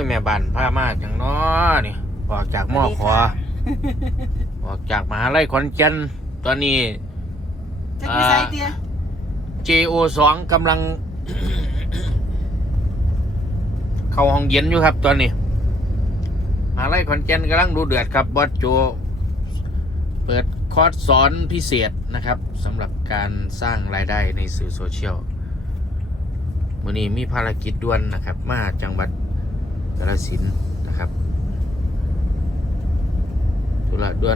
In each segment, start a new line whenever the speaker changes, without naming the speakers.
แม่บ้านพามาจังน้อนี่ออกจากมอขอออกจากมหาลัยขอนแก่นตอนนี้
จะไปไซเตีย
JO2 กำลัง เข้าห้องเย็นอยู่ครับตอนนี้มหาลัยขอนแก่นกำลังดูเดือดครับบอสโจเปิดคอร์สสอนพิเศษนะครับสำหรับการสร้างรายได้ในสื่อโซเชียลวันนี้มีภารกิจด่วนนะครับมาจังหวัดกาฬสินธุ์นะครับธุระด่วน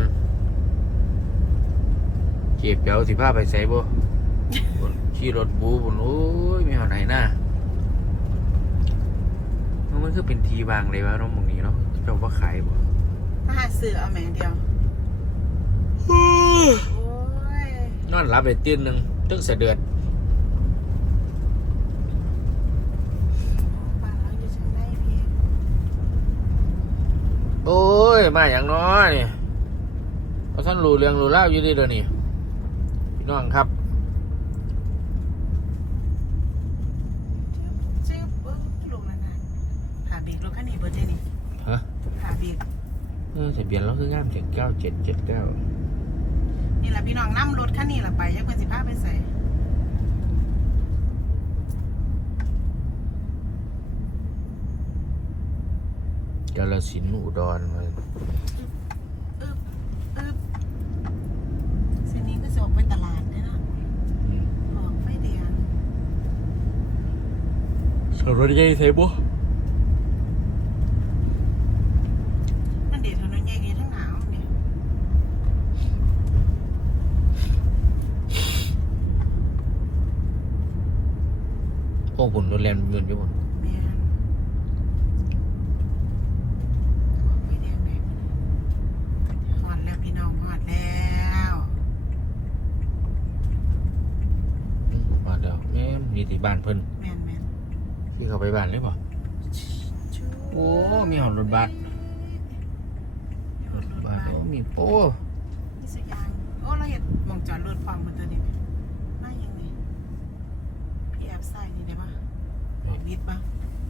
เจ็บเปียวสิพาไปใส่บ่ ขี่รถบูบนโอ้ยมีหอไหนหน้ามันคือเป็นทีวางเลยวะน้องมงนี้เนาะเจ้าว่าขายบ่
มาหาเสือเอาแมงเดียวโอ้ย
นอนหลับไปตื่นหนึ่งตึ้งเสด็จ
บ้านเราอยู่ชั้นไหนพี่
โอ้ยมาอย่างน้อยนี่เพราะท่านรู้เรื่องรู้เล่าวอยู่ดีเดี๋ยวนี้พี่น้องครับ
ชื่อลุงนั่นน่ะหาเบรกรถคันนี้เบิดได้นี่
ฮะ
หาเบรก
ทะเบียนเราคืองาม79779
นี่แหละพี่น้องนั่งรถคันนี้ละไปยังเป็นสิพาไปใส่
กาฬสินธุ์อุดรมา
อึบเส้นนี้ก็จะออกไปตลาดด้วยนะออกไฟแดง
สรถใหญ่ใส่บ่
นั่นเดี๋ยวถนนใหญ่ๆทั้งหนาวเนี่ย
พวกผุนรถแลนด์เงินอยู่บ่
แม่นออกไฟแดงเลยหอดแล้วพี่น้องหอดแล้ว
มาเดี๋ยวแม่มีที่บ้านเพิ่น
แม่น
ที่เขาไปบ้านเลยบ่โอ้มีหอดรถบัส
หอดรถ
บ้า
บ้าน น
โอ้มีโอ้
นี่สักอย่างโอ้เราเห็นมองจอดรถความมันตัวนี้มาอย่างนี้พี่แอบใส่นี่ได้ปะบิดปะ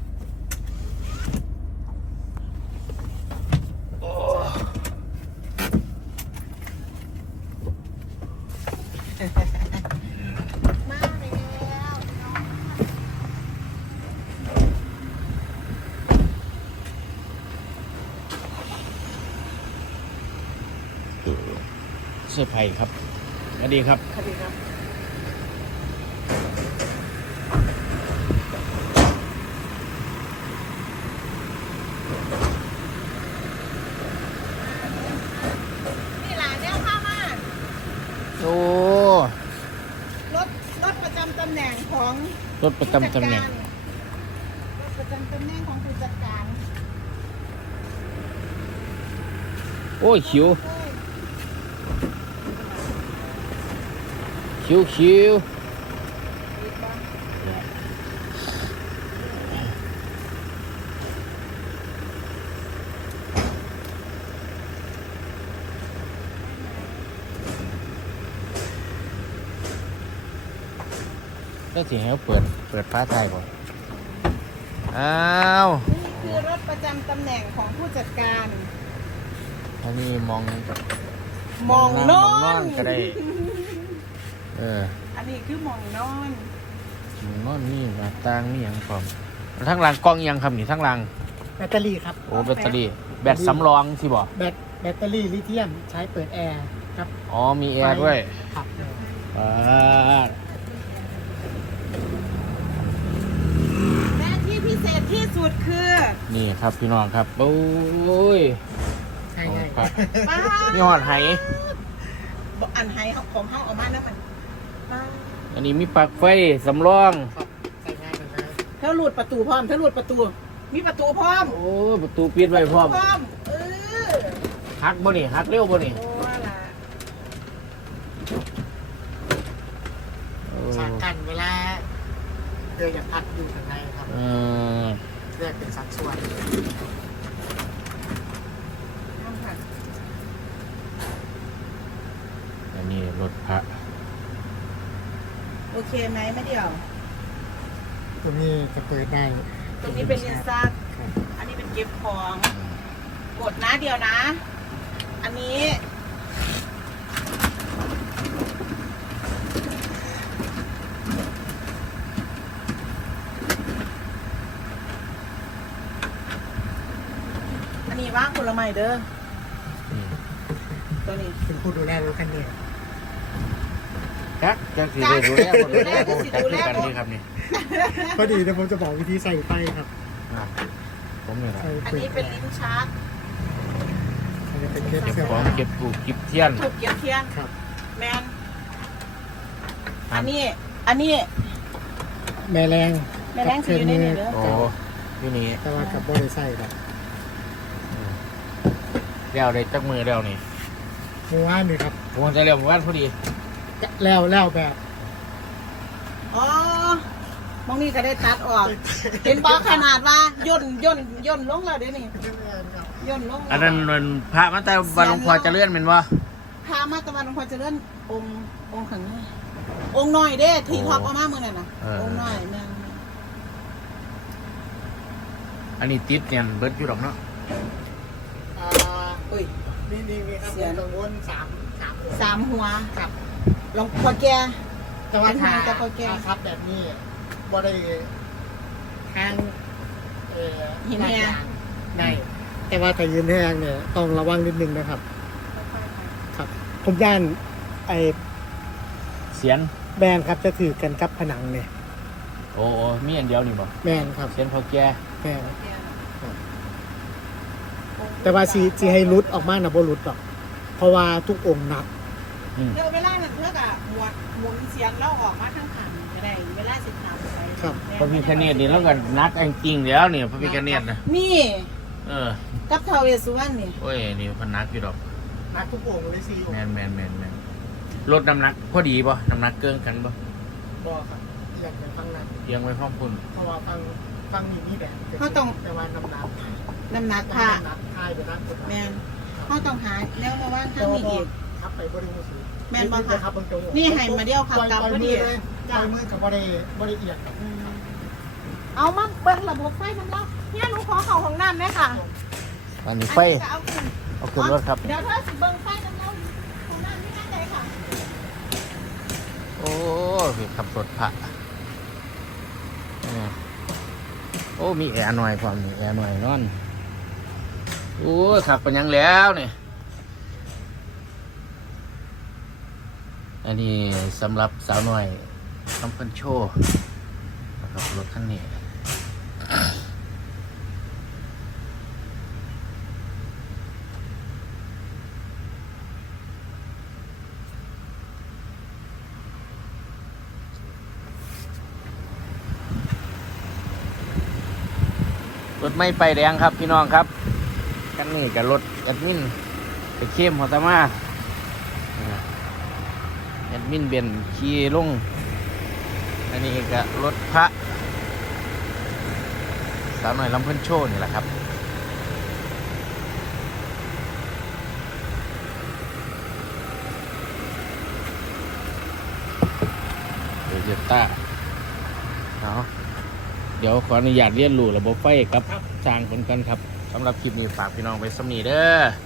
มาแล้วน้อง
เสื้อร์ไผ่ครับสวัสดีครับ
สวัสดีครับนี่หลานเนี่ยพามา
โอ้
รถประจำตำแหน่งของ
รถประจำตำแหน่ง
รถประจำตำแหน่งของผู้จัดการ
โอ้ยคิวคิวแล้วสิให้เขาเปิดฟ้าไทยก่อนอ้าว
นี่คือรถประจำตำแหน่งของผู้จัดการ
อันนี้มอง
มองนอ
มอง
น
ก็ได้
อันนี้คือมองนอน
มองนอนนี่หน้าต่างนี่ยังพร้อมทั้งรางกล้องยังครับนี่ทั้งราง
แบตเตอรี่ครับ
โอ้แบตเตอรี่แบตสำรองสิบ่
แบตเตอรี่ลิเธียมใช้เปิดแอร์ครับ
อ๋อมีแอร์ด้วย
ครับ
และที่พิเศษที่สุดคือ
นี่ครับพี่น้องครับโอ้ย
ใช่ใช่
ครับ
ป้า
นี่หอดไห
บอกอันไฮเขาของเขาเออกมาแล้วมันป้า
อันนี้มีปลั๊กไฟสำรอง
ครับใส่ง่ายเหมือนกัน
เธอหลุดประตูพร้อมเธอหลุดประตู มีประตูพร้อม
โอ้ยประตูปิดไว้พร้อม
พร้อมอ
หักบ่นี่หักเร็วบ่นี่
โอ้ล่ะ
ฉากกันเวลาเรืออย่าพัดอยู่ข้างในครับ
เออ
เลือกเป็นสัดส่วน
น้ำผัด
อันนี้รถพระ
โอเคไหมไม่เดียว
ตรงนี้จะเปิดได้
ตรงนี้เป็นอินซัก
ครับ
อันนี้เป็นเก็บของกดนะเดียวนะ อันนี้ว่างผลไม้เด้อตัวนี้
เป็นผู้ดูแลรถคันนี้
จักสิได้ดูแลบ่ดูแลบ่จักคือกันนี่ครับนี่
พอดีเดี๋ยวผมจะบอกวิธีใส่ไฟครับ
ผมนี่แหละ
ใส่
อันนี้เป็นลิ้นชัก
อันนี้เป็นเคส
เก็บ
เสื้อ
ของเก็บถูกเก็บเทียน
ถูกเกียร์เทียน
ครับ
แมนอันนี้
แม่แรง
แม่แรงสีอยู่ในนี้เด้อ
โอ้อยู่นี่
แต่ว่ากับบริใส่ครับ
แล้วได้จักมือแล้วนี่
หมู่บ้านนี่ครับ
ผมจะเรียกหมู่บ้านพอดี
แล้วแบบ
อ๋อมองนี่ก็ได้ตัดออก เห็นบอกขนาดว่าย่นลงแล้วเด้อนี่ย่นลงแล้ว
อันนั้นมันพระมาแต่บรรลวงพ่อเจะเลื่อนเป็นว่า
พามาตะวันพอจะเลื่อนองค์ข้างหน้าองค์น้อยเด้ที่ท็อปเอามาเมื่อนั้นน่ะองค์น้อยแม่น
อันนี้ติดเนี่ยเบิดอยู่ดอกเนาะ
อุ้ย
นี่ครับเป็นกังวล
สามหัว
ครับ
ลองพอแก
แต่ว่าถ้า
แต่พอแก้
ครับแบบนี้บ่ได้ทาง
หินแห้ง
ได้แต่ว่าถ้ายืนแห้งเนี่ยต้องระวังนิดนึงนะครับ ครับผมย่านไอ้
เสียน
แบนครับจะถือกันกับผนังเนี่ย
โอ้มีอันเดียวนี่บ่
แบนครับ
เสียนพอแก่
แบนแต่ว่าสีให้รุดออกมานะบ่รุดหรอกเพราะว่าทุกองค์นับ
เดี๋ยวเวลาเนี่ยเพื่อกะหมุนเสียงแล้วออกมาทั้งขันก็ได้เวลาสิบสามใส่
ครับ
พระพิฆเนศนี่แล้วก็นักจริงๆแล้วเนี่ยพระพิฆเนศนะ
นี่
เออ
กับท้าวเวสสุวรรณนี่
โอ้ยนี่มันนักอยู่ดอก
นับทุกองค์เลย4อง
แม
ค์
นลดน้ำหนักพอดีป่ะน้ำหนักเกินกันป่ะ
บ่ครับอยากเป็นฟังนั้น
เอียงไว้พร้อมคุณ
เพราะว่าฟังนี่มีแบบแต่ว่าน้ำหนัก
น้ำหนักผ้า
น้ำหนักทายไปนัก
แมนเขาต้องหาแนวมาว่างข้างนี้อีก
ครับไปบริมือสูง
แม่นบ่คะ
ครับบางจังหวะ
นี่ให้มาเดียวขับกลับพอดี
ปล่อยมือกับบริเอียด
เอามาเบิ่งระบบไฟน้ำเราเนี่ยหนูขอเข้าห้องน้ำไหมค่ะ
อันนี้
อัน
ไฟ
นี้ก็เอาขึ้น
เอาขึ้นรถครับ
เดี๋ยวเธอสิเบิ่งไฟน้ำเราห้องน้ำนี่น่าใจค่ะ
โอ้พี่ขับรถพระเนี่ยโอ้มีแอร์หน่อยความมีแอร์หน่อยนอนโอ้ขับไปยังแล้วเนี่ยอันนี้สำหรับสาวหน่อยทำเป็นโชว์นะครับรถคันนี้รถไม่ไปแดงครับพี่น้องครับกันนี่กับรถแอดมินไปเข้มหัวตะมาแอดมินเบนขี่ลงอันนี้กับรถพระสาวหน่อยลำเพิ่นโชว์นี่แหละครับโตโยต้าเดี๋ยวขออนุญาตเรียนรู้ระบบไฟครับสร้างคนกันครับสำหรับคลิปนี้ฝากพี่น้องไปสำนีเด้อ